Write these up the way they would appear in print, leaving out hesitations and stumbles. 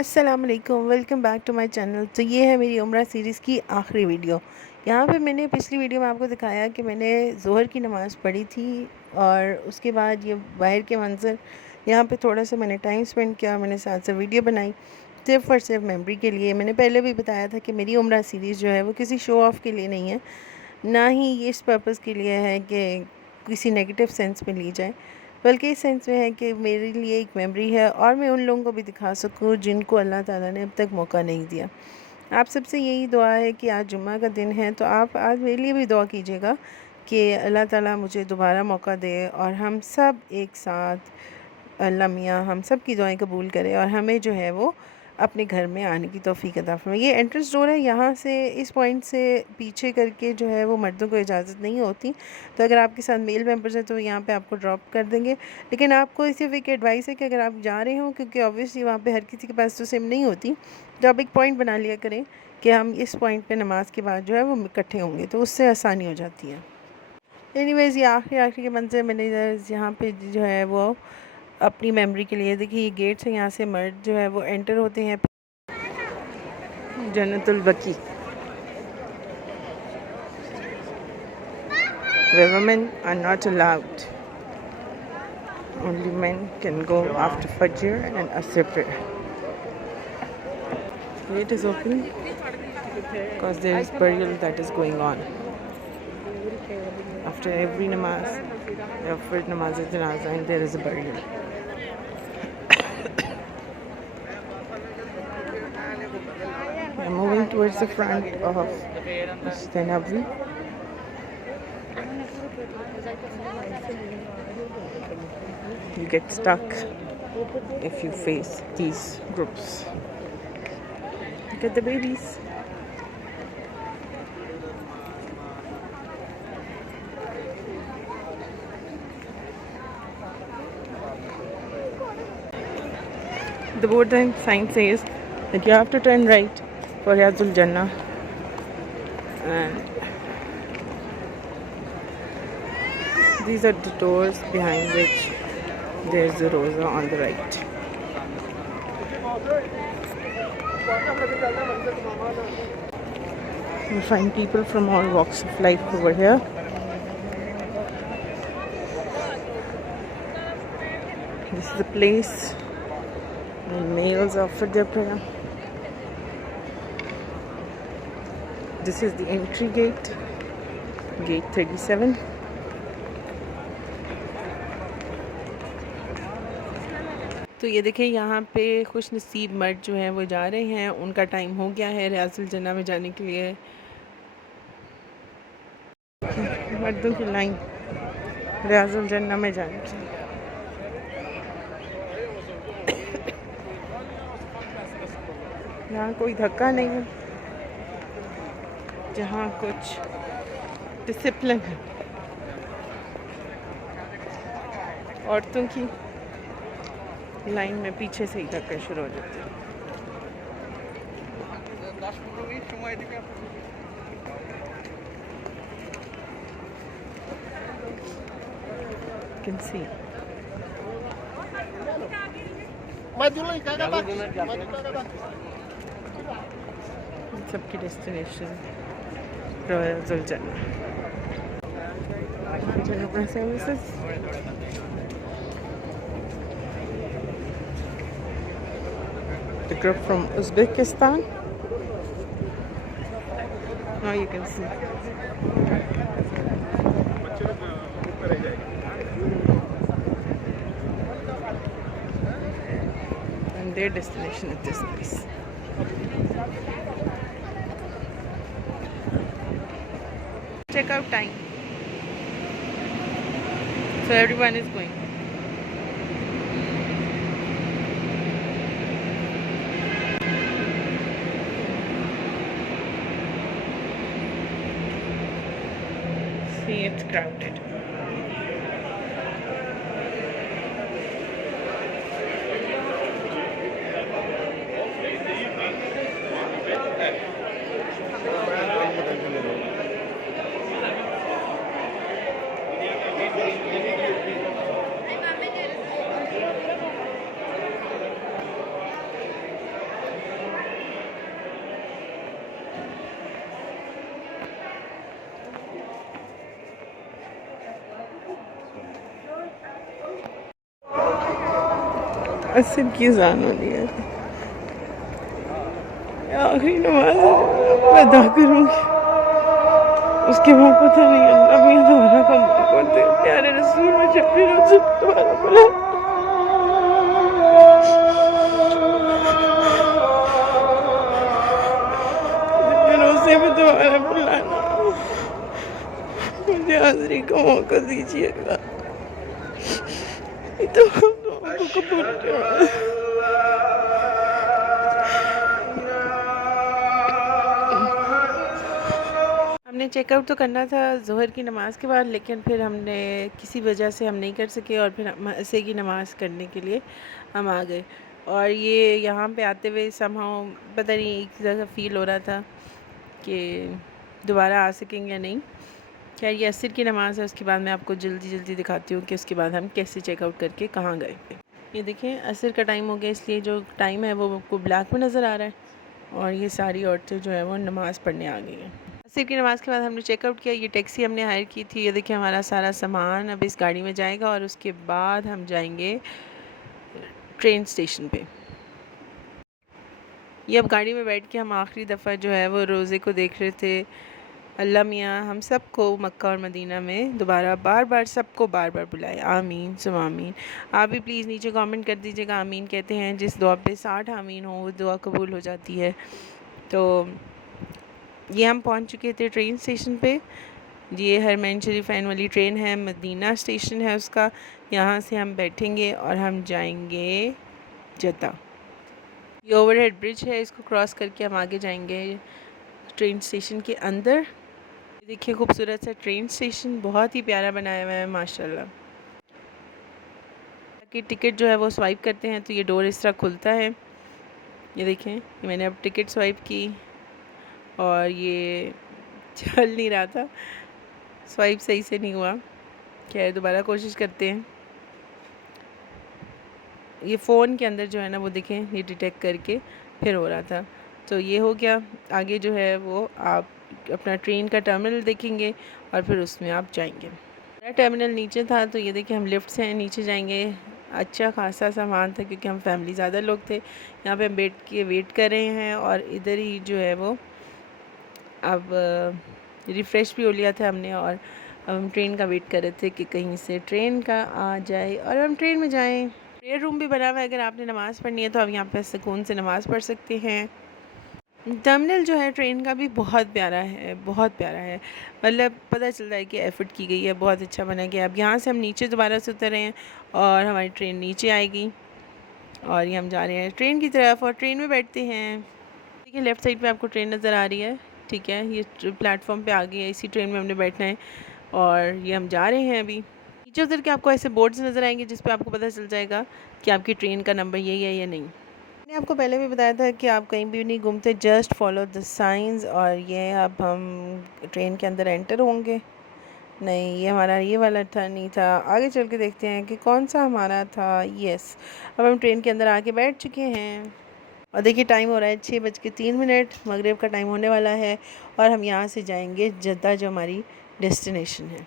अस्सलाम वालेकुम, welcome back to my channel. तो ये है मेरी उम्रा सीरीज़ की आखिरी वीडियो। यहाँ पे मैंने पिछली वीडियो में आपको दिखाया कि मैंने ज़ोहर की नमाज़ पढ़ी थी और उसके बाद ये बाहर के मंज़र, यहाँ पे थोड़ा सा मैंने टाइम स्पेंड किया और मैंने साथ साथ वीडियो बनाई सिर्फ़ और सिर्फ मेमोरी के लिए। मैंने पहले भी बताया था कि मेरी उम्रा सीरीज़ जो है वो किसी शो ऑफ़ के लिए नहीं है, ना ही ये इस पर्पज़ के लिए है कि किसी नेगेटिव सेंस में ली जाए, बल्कि इस सेंस में है कि मेरे लिए एक मेमोरी है और मैं उन लोगों को भी दिखा सकूँ जिनको अल्लाह ताला ने अब तक मौका नहीं दिया। आप सबसे यही दुआ है कि आज जुम्मा का दिन है, तो आप आज मेरे लिए भी दुआ कीजिएगा कि अल्लाह ताला मुझे दोबारा मौका दे और हम सब एक साथ, अल्लाह मियाँ हम सब की दुआएं कबूल करे और हमें जो है वो अपने घर में आने की तौफीक अता फरमाए। ये एंट्रेंस डोर है, यहाँ से इस पॉइंट से पीछे करके जो है वो मर्दों को इजाज़त नहीं होती, तो अगर आपके साथ मेल मेंबर्स हैं तो यहाँ पे आपको ड्रॉप कर देंगे। लेकिन आपको सिर्फ एक एडवाइस है कि अगर आप जा रहे हो, क्योंकि ऑब्वियसली वहाँ पे हर किसी के पास तो सिम नहीं होती, तो आप एक पॉइंट बना लिया करें कि हम इस पॉइंट पे नमाज के बाद जो है वो इकट्ठे होंगे, तो उससे आसानी हो जाती है। एनीवेज़ ये आखिरी के मंज़र मैंने यहाँ पे जो है वो अपनी मेमोरी के लिए, देखिए ये गेट से, यहाँ से मर्द जो है वो एंटर होते हैं जन्नतुल बकी, where women are not allowed. Only men can go after Fajr and Asr prayer. Gate is open because there is burial that is going on. After every namaz, after namaz janaza, and there is a burial. I'm moving towards the front of Masjid Nabawi. You get stuck if you face these groups. Look at the babies. The board sign says that you have to turn right for Riyadul Jannah, and these are the doors behind which there's the Rosa on the right. You find people from all walks of life over here. This is the place where males offer their prayer. This is the entry gate, gate 37. तो ये देखें, यहाँ पे खुश नसीब मर्द जो हैं वो जा रहे हैं, उनका टाइम हो गया है रियाजुल जन्ना में जाने के लिए। मर्दों की लाइन रियाजुल जन्ना में जाने की। यहाँ कोई धक्का नहीं है, जहाँ कुछ डिसिप्लिन है। औरतों की लाइन में पीछे से ही धक्का शुरू हो जाते हैं। You can see. सबकी डेस्टिनेशन रियाजुल जन्ना services. The group from Uzbekistan. Now you can see. And their destination is this place. Checkout time. So everyone is going. See, it's crowded. असर की अज़ान हो रही है, आखिरी नमाज अदा करूँगी, उसके बाद पता नहीं अल्लाह मियां दोबारा कब करते। प्यारे रसूल में जब भी रसूल दोबारा बुला रोज़े में दोबारा बुलाना, मुझे हाज़िरी का मौका दीजिएगा, तो हम दुआ को कबूल करें। हमने चेकआउट तो करना था ज़ोहर की नमाज़ के बाद, लेकिन फिर हमने किसी वजह से हम नहीं कर सके और फिर हम असर की नमाज़ करने के लिए हम आ गए। और ये यहाँ पे आते हुए समहाउ पता नहीं एक जगह फ़ील हो रहा था कि दोबारा आ सकेंगे या नहीं। खैर ये असर की नमाज़ है, उसके बाद मैं आपको जल्दी जल्दी दिखाती हूँ कि उसके बाद हम कैसे चेकआउट करके कहाँ गए। ये देखें असर का टाइम हो गया, इसलिए जो टाइम है वो आपको ब्लैक में नज़र आ रहा है और ये सारी औरतें जो है वो नमाज़ पढ़ने आ गई हैं। असर की नमाज़ के बाद हमने चेकआउट किया। ये टैक्सी हमने हायर की थी। ये देखिए हमारा सारा सामान अब इस गाड़ी में जाएगा और उसके बाद हम जाएंगे ट्रेन स्टेशन पे। ये अब गाड़ी में बैठ के हम आखिरी दफ़ा जो है वो रोज़े को देख रहे थे। अल्लाह मियाँ हम सबको मक्का और मदीना में दोबारा बार बार बुलाए। आमीन सुम आमीन। आप भी प्लीज़ नीचे कमेंट कर दीजिएगा आमीन कहते हैं। जिस दुआ पे 60 आमीन हो वो दुआ कबूल हो जाती है। तो ये हम पहुंच चुके थे ट्रेन स्टेशन पे। ये हरमैन शरीफैन वाली ट्रेन है, मदीना स्टेशन है उसका। यहाँ से हम बैठेंगे और हम जाएंगे जद्दा। ये ओवरहेड ब्रिज है, इसको क्रॉस करके हम आगे जाएंगे ट्रेन स्टेशन के अंदर। देखिए खूबसूरत सा ट्रेन स्टेशन, बहुत ही प्यारा बनाया हुआ है माशाल्लाह। कि टिकट जो है वो स्वाइप करते हैं तो ये डोर इस तरह खुलता है। ये देखें मैंने अब टिकट स्वाइप की और ये चल नहीं रहा था, स्वाइप सही से नहीं हुआ। खैर दोबारा कोशिश करते हैं। ये फ़ोन के अंदर जो है ना वो देखें ये डिटेक्ट करके फिर हो रहा था। तो ये हो गया। आगे जो है वो आप अपना ट्रेन का टर्मिनल देखेंगे और फिर उसमें आप जाएंगे। मेरा टर्मिनल नीचे था तो ये देखिए हम लिफ्ट से नीचे जाएंगे। अच्छा खासा सामान था क्योंकि हम फैमिली ज़्यादा लोग थे। यहाँ पे हम बैठ के वेट कर रहे हैं और इधर ही जो है वो अब रिफ़्रेश भी हो लिया था हमने और अब हम ट्रेन का वेट कर रहे थे कि कहीं से ट्रेन का आ जाए और हम ट्रेन में जाएं। प्रेयर रूम भी बना हुआ है, अगर आपने नमाज़ पढ़नी है तो आप यहाँ पर सुकून से नमाज़ पढ़ सकते हैं। टर्मिनल जो है ट्रेन का भी बहुत प्यारा है, बहुत प्यारा है। मतलब पता चलता है कि एफ़र्ट की गई है, बहुत अच्छा बना गया। अब यहाँ से हम नीचे दोबारा से उतर रहे हैं और हमारी ट्रेन नीचे आएगी और ये हम जा रहे हैं ट्रेन की तरफ और ट्रेन में बैठते हैं। देखिए लेफ़्ट साइड पे आपको ट्रेन नज़र आ रही है, ठीक है। ये प्लेटफॉर्म पे आ गई है, इसी ट्रेन में हमने बैठना है और ये हम जा रहे हैं अभी। नीचे उतर के आपको ऐसे बोर्ड्स नज़र आएंगे जिस पे आपको पता चल जाएगा कि आपकी ट्रेन का नंबर यही है या नहीं। मैंने आपको पहले भी बताया था कि आप कहीं भी नहीं घूमते, जस्ट फॉलो द साइंस। और ये अब हम ट्रेन के अंदर एंटर होंगे। नहीं ये हमारा ये वाला था नहीं था, आगे चल के देखते हैं कि कौन सा हमारा था। यस अब हम ट्रेन के अंदर आके बैठ चुके हैं और देखिए टाइम हो रहा है 6:03, मगरिब का टाइम होने वाला है और हम यहाँ से जाएंगे जद्दा जो हमारी डेस्टिनेशन है।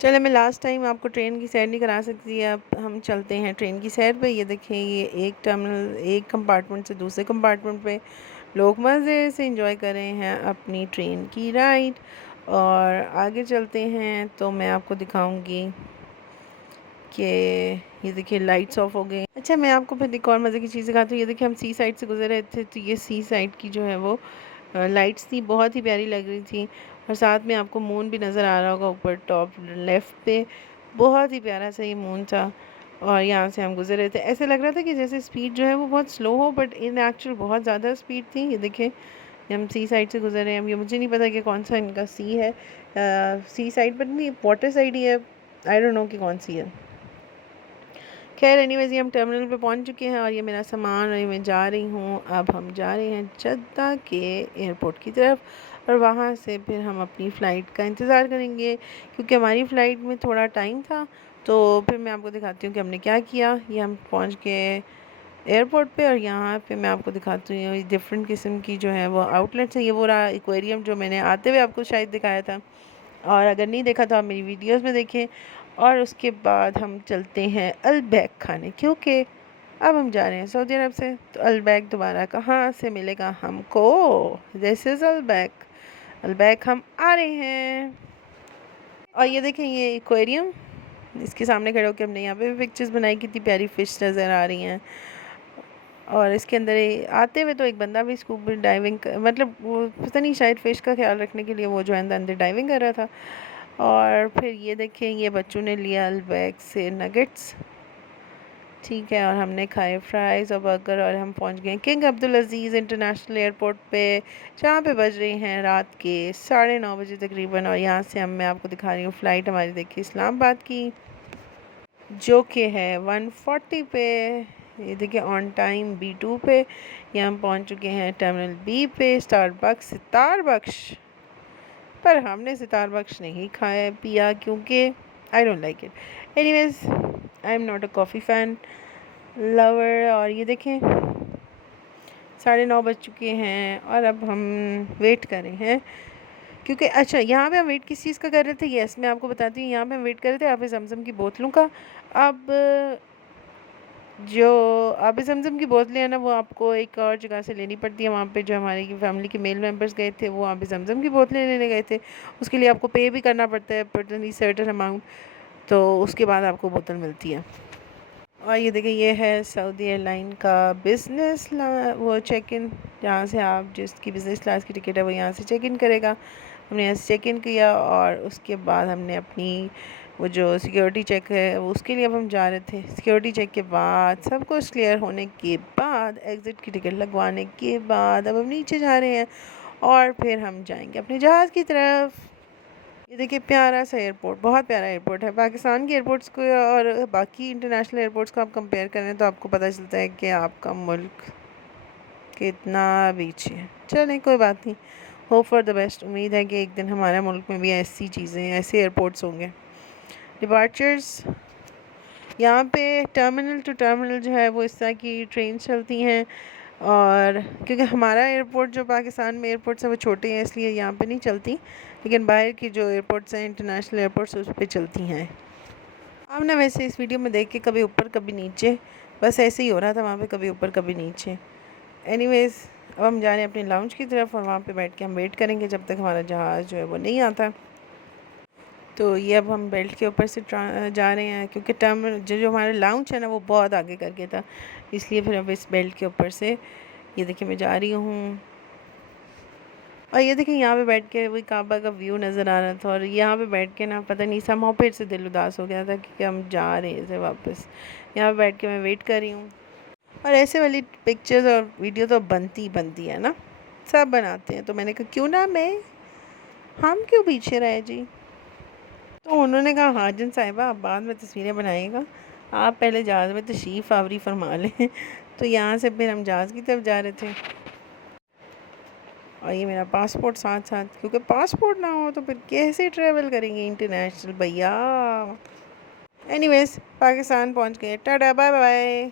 चले मैं लास्ट टाइम आपको ट्रेन की सैर नहीं करा सकती, अब हम चलते हैं ट्रेन की सैर पे। ये देखें ये एक टर्मिनल, एक कंपार्टमेंट से दूसरे कंपार्टमेंट पे लोग मज़े से एंजॉय कर रहे हैं अपनी ट्रेन की राइड। और आगे चलते हैं तो मैं आपको दिखाऊंगी कि ये देखिए लाइट्स ऑफ हो गई। अच्छा मैं आपको फिर एक और मज़े की चीज़ दिखाती हूँ। ये देखिए हम सी साइड से गुजर रहे थे तो ये सी साइड की जो है वो लाइट्स थी, बहुत ही प्यारी लग रही थी। और साथ में आपको मून भी नज़र आ रहा होगा ऊपर टॉप लेफ़्ट पे, बहुत ही प्यारा सा ये मून था। और यहाँ से हम गुजर रहे थे, ऐसे लग रहा था कि जैसे स्पीड जो है वो बहुत स्लो हो, बट इन एक्चुअल बहुत ज़्यादा स्पीड थी। ये देखें हम सी साइड से गुजर रहे हैं। अब ये मुझे नहीं पता कि कौन सा इनका सी है, सी साइड पर नहीं वाटर साइड ही है, आई डोंट नो कि कौन सी है। खैर एनीवेज़ ये हम टर्मिनल पे पहुंच चुके हैं और ये मेरा सामान और ये मैं जा रही हूँ। अब हम जा रहे हैं जद्दा के एयरपोर्ट की तरफ और वहाँ से फिर हम अपनी फ़्लाइट का इंतज़ार करेंगे क्योंकि हमारी फ़्लाइट में थोड़ा टाइम था। तो फिर मैं आपको दिखाती हूँ कि हमने क्या किया। ये हम पहुँच गए एयरपोर्ट पे और यहाँ पे मैं आपको दिखाती हूँ डिफरेंट किस्म की जो है वो आउटलेट्स हैं। ये वो रहा एक्वेरियम जो मैंने आते हुए आपको शायद दिखाया था, और अगर नहीं देखा तो आप मेरी वीडियोस में देखें। और उसके बाद हम चलते हैं अलबैक खाने, क्योंकि अब हम जा रहे हैं सऊदी अरब से, तो अलबैक दोबारा कहाँ से मिलेगा हमको। This is अलबैक। अलबैक हम आ रहे हैं। और ये देखें, ये एक्वेरियम, इसके सामने खड़े होकर हमने यहाँ पे भी पिक्चर्स बनाई, कितनी प्यारी फ़िश नज़र आ रही हैं। और इसके अंदर आते हुए तो एक बंदा भी स्कूबा डाइविंग मतलब वो पता नहीं शायद फ़िश का ख्याल रखने के लिए वो जो है अंदर डाइविंग कर रहा था। और फिर ये देखें, ये बच्चों ने लिया अलबैक से नगेट्स, ठीक है, और हमने खाए फ्राइज़ और बर्गर, और हम पहुंच गए किंग अब्दुल अज़ीज़ इंटरनेशनल एयरपोर्ट पे, जहाँ पे बज रही हैं रात के 9:30 बजे तकरीबन। और यहाँ से मैं आपको दिखा रही हूँ फ़्लाइट हमारी, देखिए इस्लामाबाद की, जो कि है 1:40 पे। ये देखिए ऑन टाइम B2 पे। ये हम पहुँच चुके हैं टर्मिनल B पे, स्टारबक्स। पर हमने स्टारबक्स नहीं खाया पिया, क्योंकि I don't like it. Anyways, I am not a coffee fan lover. और ये देखें 9:30 बज चुके हैं और अब हम वेट कर रहे हैं, क्योंकि अच्छा यहाँ पे हम वेट किस चीज़ का कर रहे थे, यस मैं आपको बताती हूँ। यहाँ पे हम वेट कर रहे थे आब ज़मज़म की बोतलों का। अब जो आब ज़मज़म की बोतलें हैं ना, वो आपको एक और जगह से लेनी पड़ती है। वहाँ पे जो हमारी फैमिली के मेल मेंबर्स गए थे, वो आब ज़मज़म की बोतलें लेने गए थे। उसके लिए आपको पे भी करना पड़ता है पर्टनली सर्टन अमाउंट, तो उसके बाद आपको बोतल मिलती है। और ये देखिए, ये है सऊदी एयरलाइन का बिज़नेस वो चेक इन, जहाँ से आप जिसकी बिज़नेस क्लास की टिकट है वो यहाँ से चेक इन करेगा। हमने यहाँ से चेक इन किया और उसके बाद हमने अपनी वो जो सिक्योरिटी चेक है वो उसके लिए अब हम जा रहे थे। सिक्योरिटी चेक के बाद सब कुछ क्लियर होने के बाद, एग्ज़िट की टिकट लगवाने के बाद, अब हम नीचे जा रहे हैं और फिर हम जाएंगे अपने जहाज़ की तरफ। ये देखिए प्यारा सा एयरपोर्ट, बहुत प्यारा एयरपोर्ट है। पाकिस्तान के एयरपोर्ट्स को और बाकी इंटरनेशनल एयरपोर्ट्स को आप कंपेयर करें तो आपको पता चलता है कि आपका मुल्क कितना पीछे है। चलें कोई बात नहीं, होप फॉर द बेस्ट। उम्मीद है कि एक दिन हमारे मुल्क में भी ऐसी चीज़ें, ऐसे एयरपोर्ट्स होंगे। डिपार्चर्स, यहाँ पे टर्मिनल टू टर्मिनल जो है वो इस तरह की ट्रेन चलती हैं। और क्योंकि हमारा एयरपोर्ट जो पाकिस्तान में एयरपोर्ट्स है वो छोटे हैं, इसलिए यहाँ पे नहीं चलती, लेकिन बाहर की जो एयरपोर्ट्स हैं इंटरनेशनल एयरपोर्ट्स उस पे चलती हैं। अब ना वैसे इस वीडियो में देख के कभी ऊपर कभी नीचे, बस ऐसे ही हो रहा था वहाँ पे, कभी ऊपर कभी नीचे। एनीवेज़, अब हम जा रहे हैं अपने लाउंज की तरफ और वहाँ पे बैठ के हम वेट करेंगे जब तक हमारा जहाज़ जो है वो नहीं आता। तो ये अब हम बेल्ट के ऊपर से जा रहे हैं, क्योंकि टर्म जो हमारा लाउंज है ना वो बहुत आगे करके था, इसलिए फिर अब इस बेल्ट के ऊपर से ये देखिए मैं जा रही हूँ। और ये देखिए यहाँ पे बैठ के वही काबा का व्यू नज़र आ रहा था, और यहाँ पे बैठ के ना पता नहीं समहाउ फिर से दिल उदास हो गया था कि हम जा रहे थे वापस। यहाँ पे बैठ के मैं वेट कर रही हूँ। और ऐसे वाली पिक्चर्स और वीडियो तो बनती है ना, सब बनाते हैं, तो मैंने कहा क्यों ना मैं, हम क्यों पीछे रहे जी। तो उन्होंने कहा हाजन साहिबा आप बाद में तस्वीरें बनाइएगा, आप पहले जहाज़ में तशरीफ़ आवरी फरमा लें। तो यहाँ से फिर हम जहाज़ की तरफ जा रहे थे। और ये मेरा पासपोर्ट साथ साथ, क्योंकि पासपोर्ट ना हो तो फिर कैसे ट्रैवल करेंगे इंटरनेशनल भैया। एनीवेज़, पाकिस्तान पहुँच गए, टाटा बाय बाय।